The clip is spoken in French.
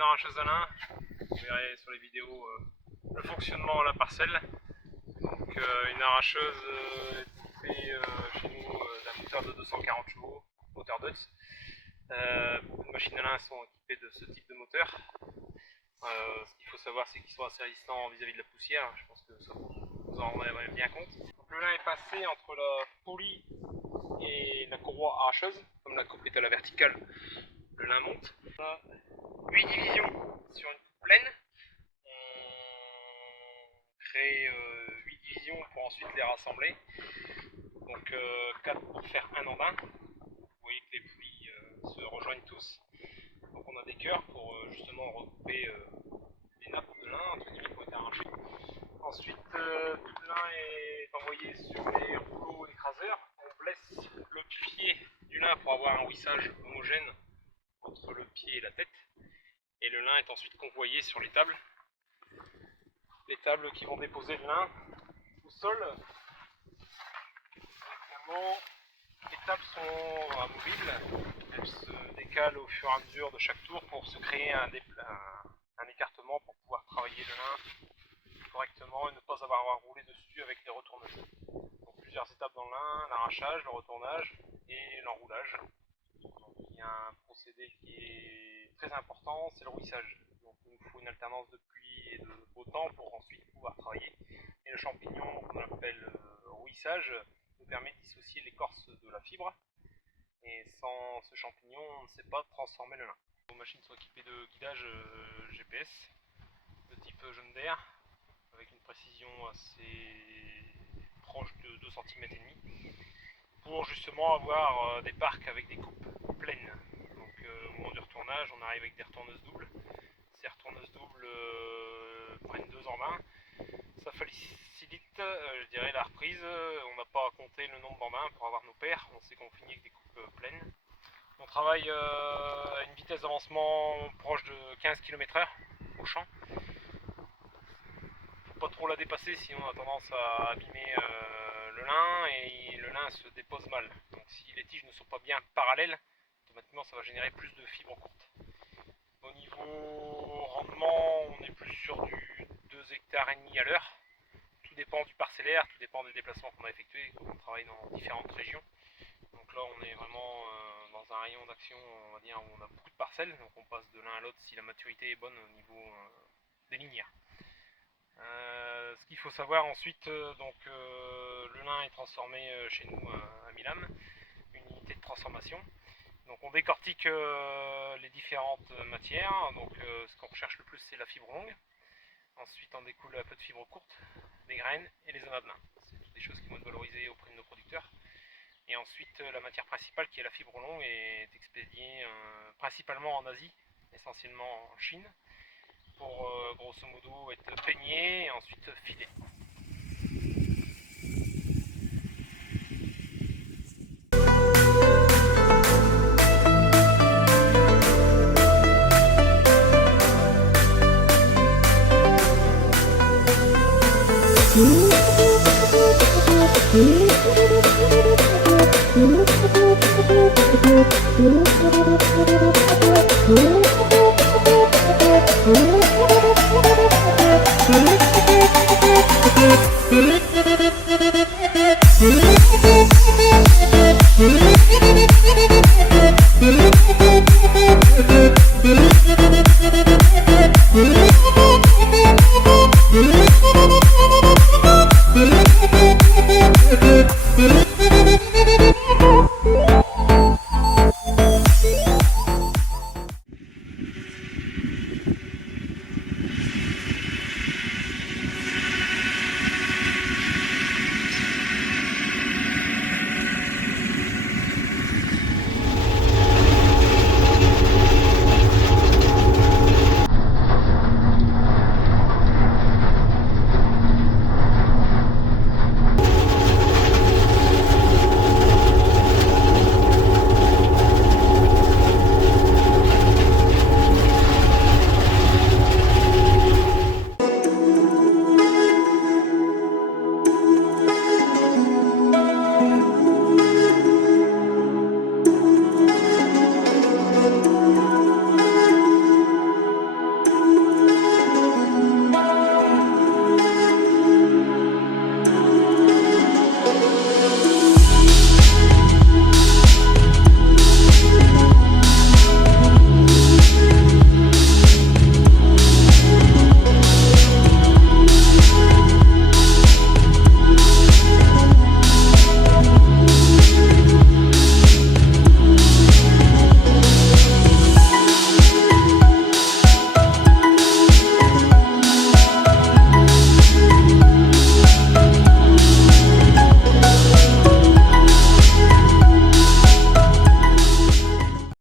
une arracheuse à lin. Vous verrez sur les vidéos le fonctionnement à la parcelle. Donc une arracheuse équipée chez nous d'un moteur de 240 chevaux, moteur Deutz. Beaucoup de machines à lin sont équipées de ce type de moteur. Ce qu'il faut savoir, c'est qu'ils sont assez résistants vis-à-vis de la poussière. Je pense que ça vous en rendrez bien compte. Donc, le lin est passé entre la poulie et la courroie arracheuse. Comme la coupe est à la verticale, le lin monte. On a 8 divisions sur une coupe pleine. On crée 8 divisions pour ensuite les rassembler. Donc 4 pour faire un en un. Vous voyez que les poulies se rejoignent tous. Donc on a des cœurs pour justement regrouper les nappes de lin entre guillemets qui ont été arrachées. Ensuite tout le lin est envoyé sur les rouleaux écraseurs. On blesse le pied du lin pour avoir un houissage homogène entre le pied et la tête. Et le lin est ensuite convoyé sur les tables. Les tables qui vont déposer le lin au sol. Évidemment, les tables sont amovibles. Elles se décalent au fur et à mesure de chaque tour pour se créer un écartement pour pouvoir travailler le lin correctement et ne pas avoir à rouler dessus avec les retourneuses. Donc plusieurs étapes dans le lin, l'arrachage, le retournage et l'enroulage. Donc il y a un procédé qui est très important, c'est le rouissage. Donc il nous faut une alternance de pluie et de beau temps pour ensuite pouvoir travailler. Et le champignon qu'on appelle rouissage nous permet de dissocier l'écorce de la fibre. Et sans ce champignon, on ne sait pas transformer le lin. Nos machines sont équipées de guidage GPS de type John Deere avec une précision assez proche de 2 cm et demi pour justement avoir des parcs avec des coupes pleines. Donc au moment du retournage, on arrive avec des retourneuses doubles. Ces retourneuses doubles prennent 2 en 1. Ça facilite, je dirais, la reprise. On n'a pas à compter le nombre en 1 pour avoir nos paires. On sait qu'on finit avec des coupes pleines. On travaille à une vitesse d'avancement proche de 15 km/h au champ. Faut pas trop la dépasser, sinon on a tendance à abîmer le lin et le lin se dépose mal. Donc si les tiges ne sont pas bien parallèles, automatiquement ça va générer plus de fibres courtes. Au niveau rendement, on est plus sur du 2,5 hectares à l'heure. Tout dépend du parcellaire, tout dépend des déplacements qu'on a effectués, on travaille dans différentes régions. Donc là on est vraiment dans un rayon d'action, on va dire, où on a beaucoup de parcelles, donc on passe de l'un à l'autre si la maturité est bonne au niveau des linières. Ce qu'il faut savoir ensuite, le lin est transformé chez nous à Milam, une unité de transformation. Donc on décortique les différentes matières. Donc ce qu'on recherche le plus, c'est la fibre longue. Ensuite on découle un peu de fibres courtes, des graines et les amas de lin. C'est toutes des choses qui vont être valorisées auprès de nos producteurs. Et ensuite la matière principale, qui est la fibre longue, est expédiée principalement en Asie, essentiellement en Chine, pour grosso modo être peignée et ensuite filée. Mmh.